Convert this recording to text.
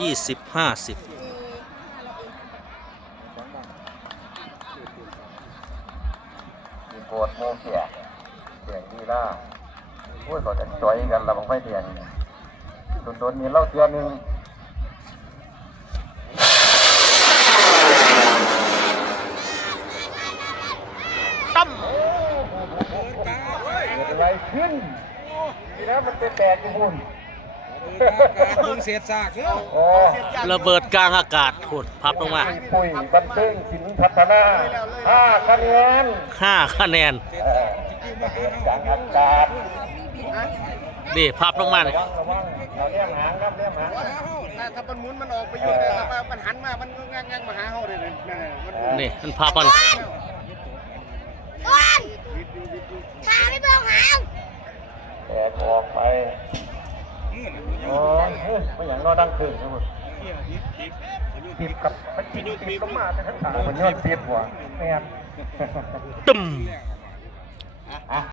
20-50มีโกดโมเสียเสียงดีล่าพูดก่อนจะจ่อยกันเราบังไฟเทียนโดนมีเล่าเทียนหนึ่งตั้ม เกิดอะไรขึ้นทีนั้นมันเป็นแตกอยู่หุ่น มึงเสียดซากเนาะ ระเบิดกลางอากาศโหดพับลงมา ปุ๋ยบันเทิงสินพัฒนา5 คะแนน 5 คะแนน จากอากาศ ดีพับลงมาเลย ระวังเราเลี้ยงหางครับเลี้ยงหาง ถ้ามันหมุนมันออกไปอยู่แต่ถ้ามันหันมามันงังมาหาเฮาเลยนั่น นี่มันพับมัน ขาไม่เบิ่งหาง แตกออกไปอ๋อไม่อย่างนอดังคืนครับปีบกับมันปีบก็มาแต่ทั้งขามันยอดปีบหัวแม่ ตึ้ม